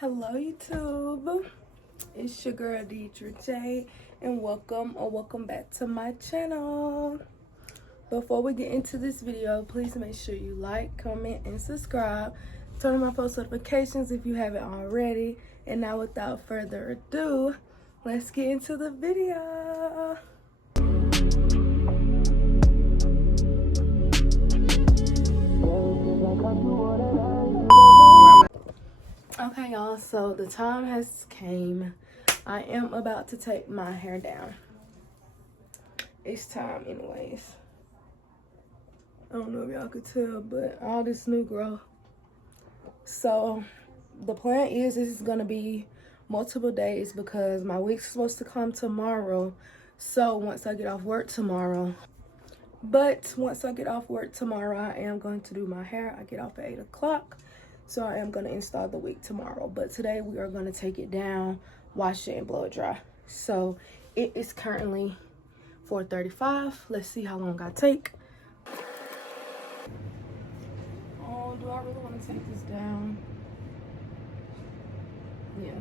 Hello YouTube, it's your girl Deidre J, and welcome back to my channel. Before we get into this video, please make sure you like, comment, and subscribe. Turn on my post notifications if you haven't already. And now without further ado, let's get into the video. Okay y'all, so the time has came. I am about to take my hair down. It's time anyways. I don't know if y'all could tell, but all this new growth. So the plan is this is gonna be multiple days because my wig's supposed to come tomorrow. So once I get off work tomorrow, I am going to do my hair. I get off at 8 o'clock. So I am going to install the wig tomorrow. But today we are going to take it down, wash it, and blow it dry. So it is currently 4:35. Let's see how long I take. Oh, do I really want to take this down? Yeah.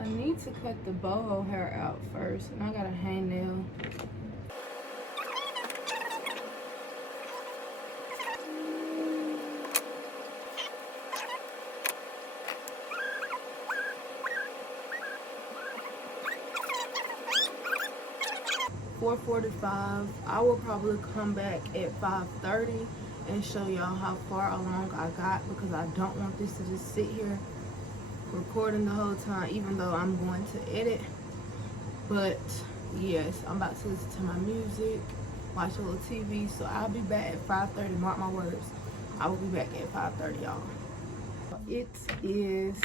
I need to cut the boho hair out first. And I got a hangnail. $4:45. I will probably come back at 5:30 and show y'all how far along I got, because I don't want this to just sit here recording the whole time, even though I'm going to edit. But yes, I'm about to listen to my music, watch a little TV. So I'll be back at 5:30. Mark my words, I will be back at 5:30, y'all. It is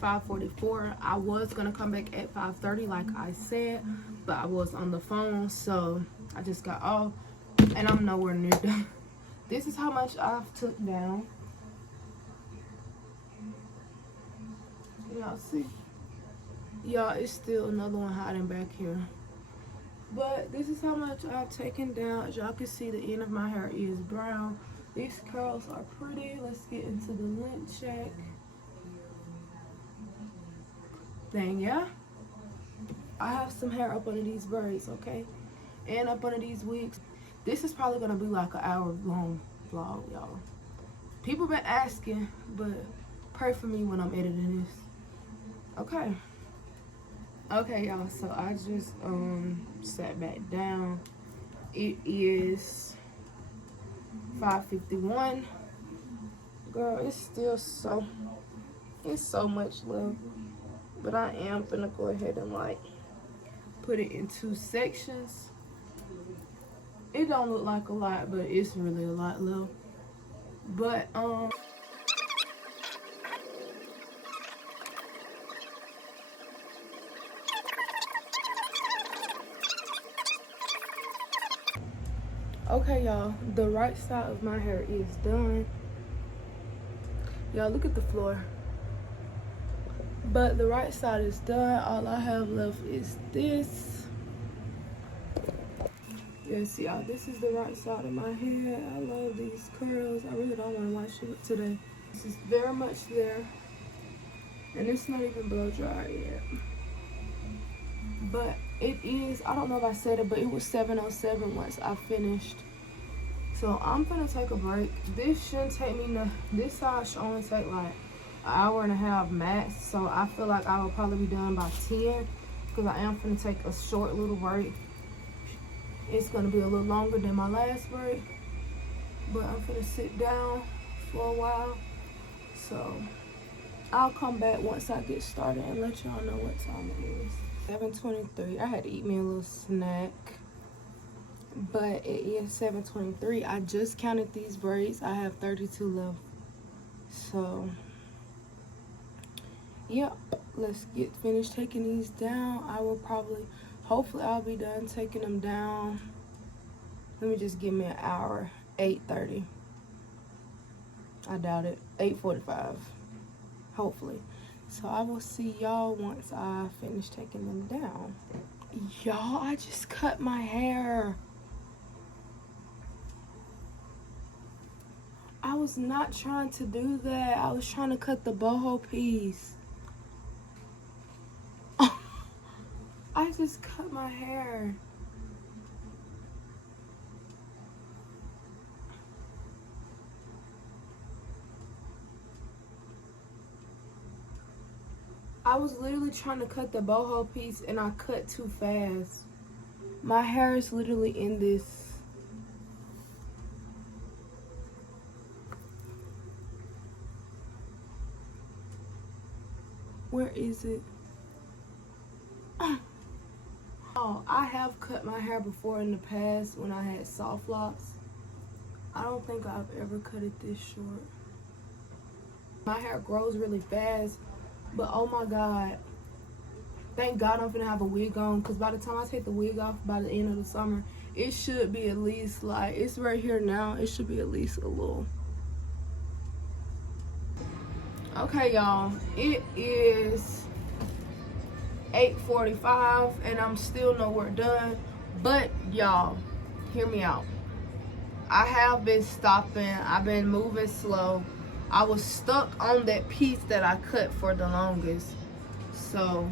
5:44. I was gonna come back at 5:30 like I said, but I was on the phone, so I just got off and I'm nowhere near done. This is how much I've took down. Y'all see? Y'all, it's still another one hiding back here. But this is how much I've taken down. As y'all can see, the end of my hair is brown. These curls are pretty. Let's get into the length check. Thing, yeah. I have some hair up under these braids, okay? And up under these wigs. This is probably gonna be like an hour-long vlog, y'all. People been asking, but pray for me when I'm editing this. Okay, y'all, so I just sat back down. It is 5:51. Girl, it's still so much left. But I am gonna go ahead and like put it in 2 sections. It don't look like a lot, but it's really a lot left. But okay, y'all, the right side of my hair is done. Y'all, look at the floor. But the right side is done. All I have left is this. Yes, y'all, this is the right side of my hair. I love these curls. I really don't want to wash it today. This is very much there. And it's not even blow dry yet. But it is, I don't know if I said it, but it was 7:07 once I finished. So I'm gonna take a break. This shouldn't take me, this side should only take like an hour and a half max. So I feel like I will probably be done by 10, because I am gonna take a short little break. It's gonna be a little longer than my last break, but I'm gonna sit down for a while. So I'll come back once I get started and let y'all know what time it is. 7:23. I had to eat me a little snack, but it is 7:23. I just counted these braids. I have 32 left. So yep, let's get finished taking these down. I will probably, hopefully I'll be done taking them down. Let me just give me an hour. 8:30. I doubt it. 8:45. Hopefully. So I will see y'all once I finish taking them down. Y'all, I just cut my hair. I was not trying to do that. I was trying to cut the boho piece. I just cut my hair. I was literally trying to cut the boho piece and I cut too fast. My hair is literally in this. Where is it? Oh, I have cut my hair before in the past when I had soft locks. I don't think I've ever cut it this short. My hair grows really fast, but oh my God. Thank God I'm gonna have a wig on, because by the time I take the wig off by the end of the summer, it should be at least like, it's right here now, it should be at least a little. Okay, y'all, it is 8:45 and I'm still nowhere done. But y'all, hear me out. I have been stopping, I've been moving slow. I was stuck on that piece that I cut for the longest. So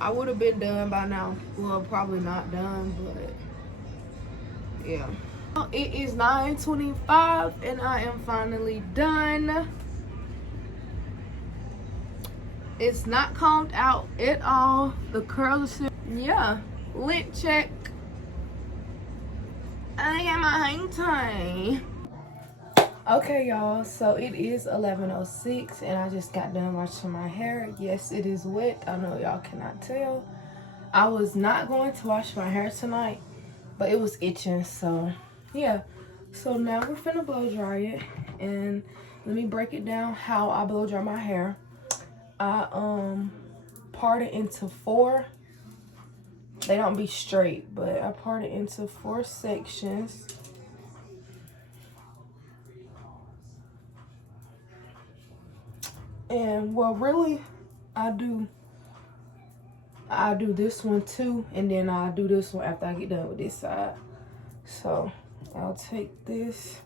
I would have been done by now. Well, probably not done, but yeah. It is 9:25 and I am finally done. It's not combed out at all. The curls are, yeah, lint check. I got my hang time. Okay, y'all, so it is 11:06 and I just got done washing my hair. Yes, it is wet. I know y'all cannot tell. I was not going to wash my hair tonight, but it was itching, so yeah. So now we're finna blow dry it, and let me break it down how I blow dry my hair. I part it into 4. They don't be straight, but I part it into 4 sections. And well, really, I do this one too, and then I'll do this one after I get done with this side. So I'll take this,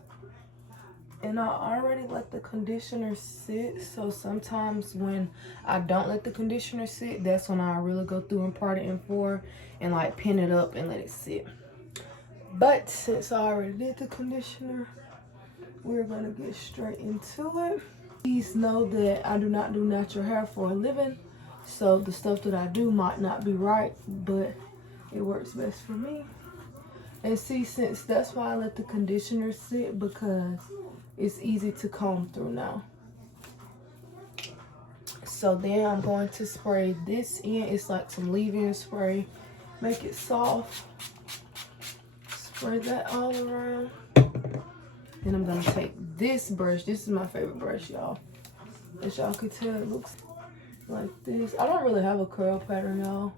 and I already let the conditioner sit. So sometimes when I don't let the conditioner sit, that's when I really go through and part it in 4 and like pin it up and let it sit. But since I already did the conditioner, we're gonna get straight into it. Please know that I do not do natural hair for a living, so the stuff that I do might not be right, but it works best for me. And see, since that's why I let the conditioner sit, because it's easy to comb through now. So then I'm going to spray this in. It's like some leave-in spray. Make it soft. Spray that all around. Then I'm gonna take this brush. This is my favorite brush, y'all. As y'all can tell, it looks like this. I don't really have a curl pattern, y'all.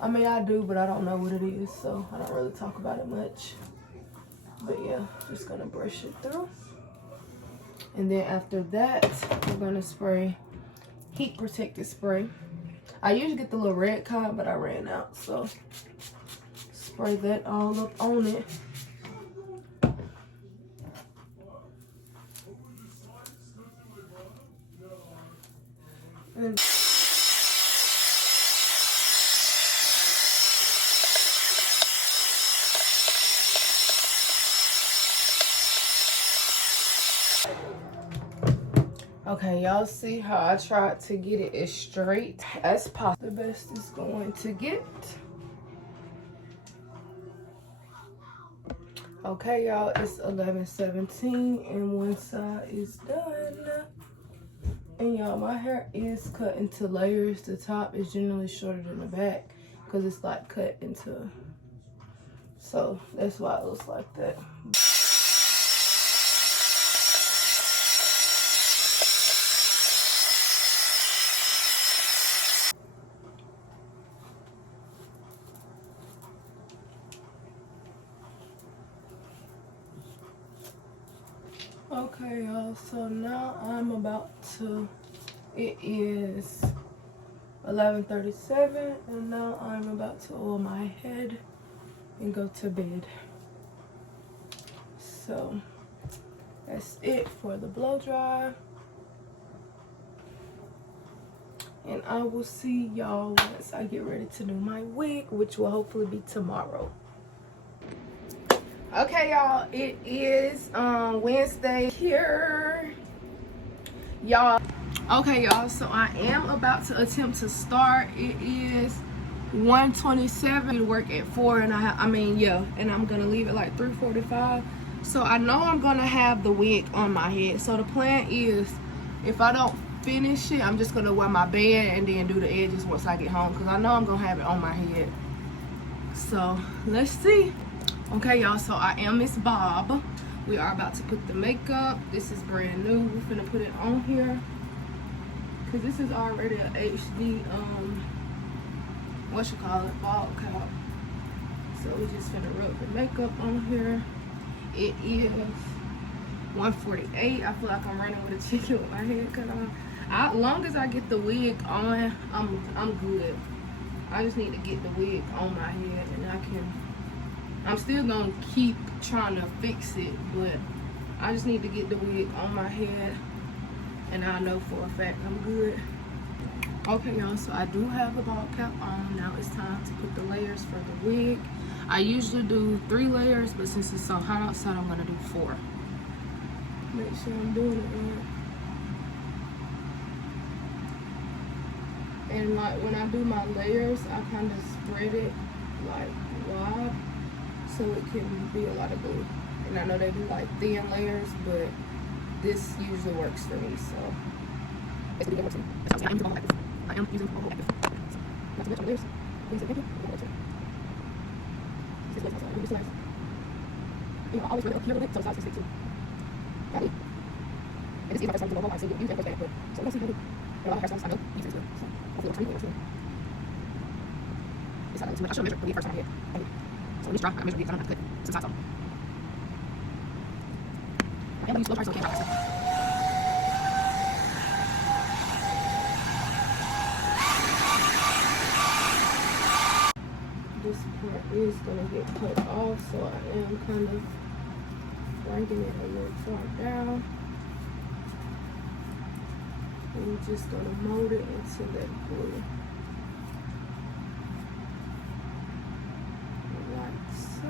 I mean, I do, but I don't know what it is, so I don't really talk about it much. But yeah, just gonna brush it through. And then after that, we're gonna spray heat protected spray. I usually get the little red kind, but I ran out, so spray that all up on it. And okay, y'all see how I tried to get it as straight as possible. The best is going to get. Okay, y'all, it's 11:17 and one side is done. And y'all, my hair is cut into layers. The top is generally shorter than the back because it's like cut into, so that's why it looks like that. Okay, y'all, so now I'm about to, it is 11:37 and now I'm about to oil my head and go to bed. So That's it for the blow dry. And I will see y'all once I get ready to do my wig, which will hopefully be tomorrow. Okay, y'all, it is Wednesday here, y'all. Okay, y'all, so I am about to attempt to start. It is 1:27 to work at 4, and and I'm gonna leave at like 3:45. So I know I'm gonna have the wig on my head. So the plan is, if I don't finish it, I'm just gonna wear my band and then do the edges once I get home, because I know I'm gonna have it on my head. So let's see. Okay, y'all, so I am Miss Bob. We are about to put the makeup. This is brand new. We're gonna put it on here because this is already a HD ball cap. So we just finna rub the makeup on here. It is 1:48. I feel like I'm running with a chicken with my head cut on. As long as I get the wig on, I'm good. I just need to get the wig on my head, and I'm still gonna keep trying to fix it, but I just need to get the wig on my head, and I know for a fact I'm good. Okay, y'all, so I do have the ball cap on. Now it's time to put the layers for the wig. I usually do 3 layers, but since it's so hot outside, I'm gonna do 4. Make sure I'm doing it right. And like when I do my layers, I kind of spread it like wide, so it can be a lot of glue. And I know they do like thin layers, but this usually works for me, so basically it works for me. I am using all active. I am using all active. Not too much layers. Please thank you. This is also really nice. You know, I always run it up here a little bit so the sides can stick too. Got it. And this is my first time doing a line, so you usually have to push back, but so we're gonna see how it do. And a lot of hairstyles I know use it as well. So hopefully it'll turn me. It's not too much. I should measure for the first time I had. So when it's dry, I measure it. I don't have to cut some sides off. I am going to use blow dry so it can't dry. This part is going to get cut off, so I am kind of bringing it a little far down. And we're just going to mold it into that glue. Like so.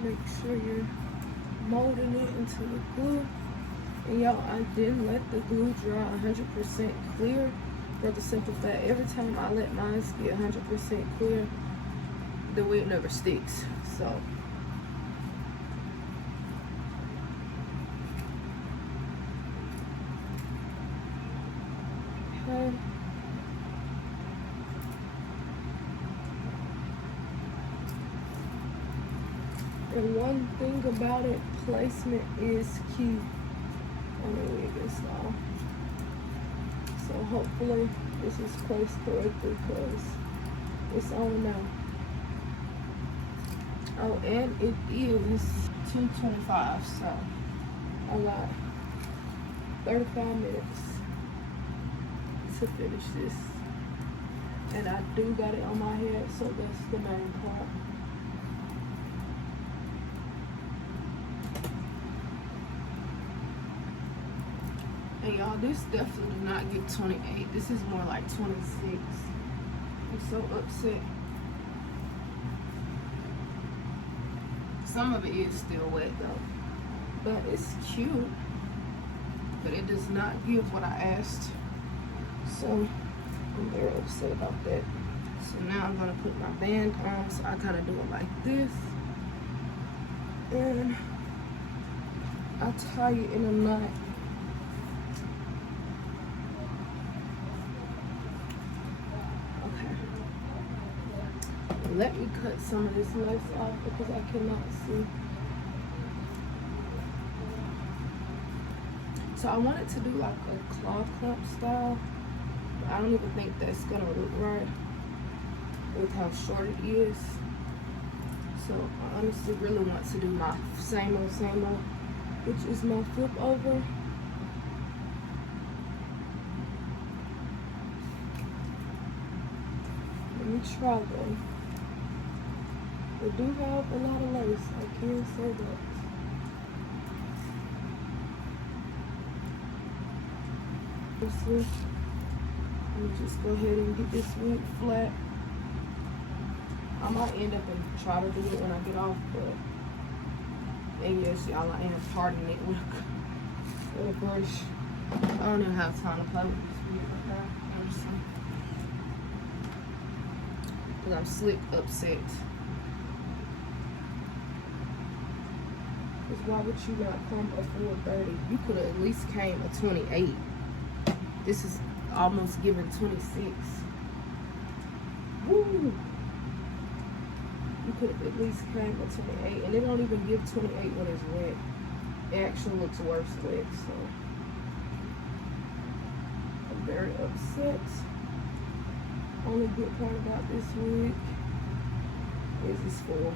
Make sure you're molding it into the glue. And y'all, I didn't let the glue dry 100% clear for the simple fact every time I let mine get 100% clear, the wig never sticks. So okay. And one thing about it, placement is key on the wig install. So hopefully this is placed correctly because it's on now. Oh, and it is 2:25, so I got 35 minutes to finish this. And I do got it on my head, so that's the main part. And y'all, this definitely did not get 28. This is more like 26. I'm so upset. Some of it is still wet though. But it's cute. But it does not give what I asked. So I'm very upset about that. So now I'm gonna put my band on. So I kind of do it like this. And I tie it in a knot. Let me cut some of this lace off because I cannot see. So I wanted to do like a claw clamp style, but I don't even think that's gonna look right. with how short it is. So I honestly really want to do my same old, which is my flip over. Let me try though. They do have a lot of lace, I can say that. Let me just go ahead and get this wig flat. I might end up and try to do it when I get off, but and yes, y'all, I am parting it with a brush. I don't even have time to play with this wig right now, honestly, because I'm slick upset. Because why would you not come a 430? You could have at least came a 28. This is almost giving 26. Woo! You could have at least came a 28, and they don't even give 28 when it's wet. It actually looks worse wet, so I'm very upset. Only good part about this wig is it's full.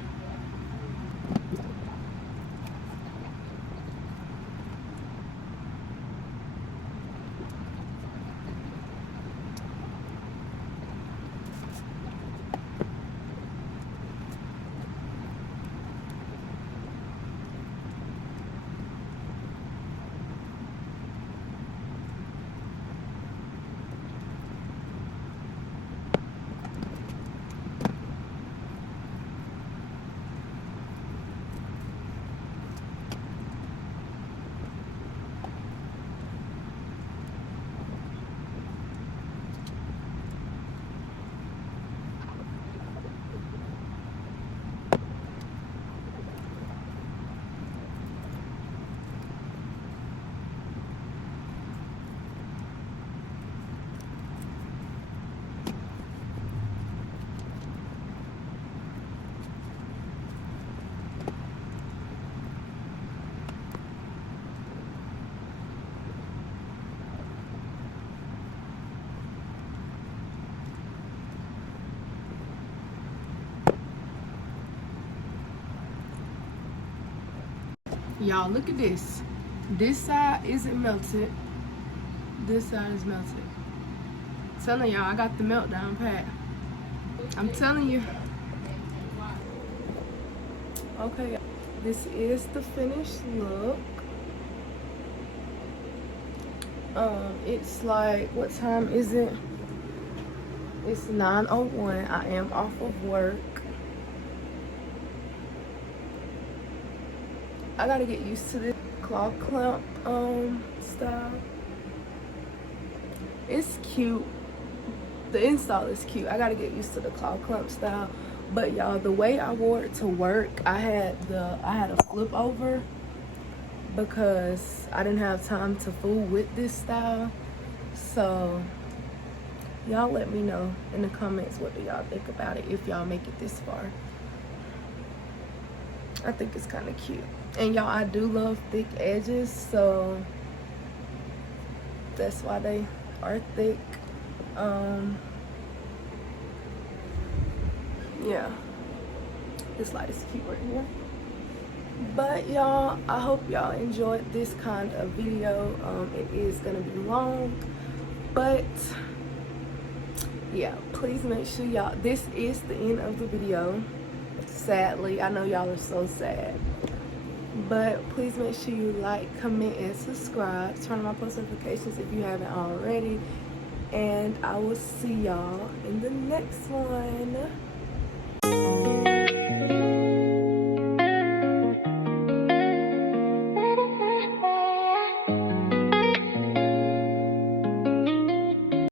Y'all, look at this. This side isn't melted. This side is melted. I'm telling y'all, I got the meltdown pat. I'm telling you. Okay, this is the finished look. It's like, what time is it? It's 9:01. I am off of work. I gotta get used to this claw clamp style. It's cute. The install is cute. I gotta get used to the claw clamp style. But y'all, the way I wore it to work, I had a flip over because I didn't have time to fool with this style. So y'all let me know in the comments, what do y'all think about it if y'all make it this far. I think it's kind of cute. And y'all, I do love thick edges, so that's why they are thick. Yeah, this light is cute right here. But y'all, I hope y'all enjoyed this kind of video. It is gonna be long, but yeah, please make sure y'all, this is the end of the video. Sadly, I know y'all are so sad, but please make sure you like, comment, and subscribe. Turn on my post notifications if you haven't already, and I will see y'all in the next one.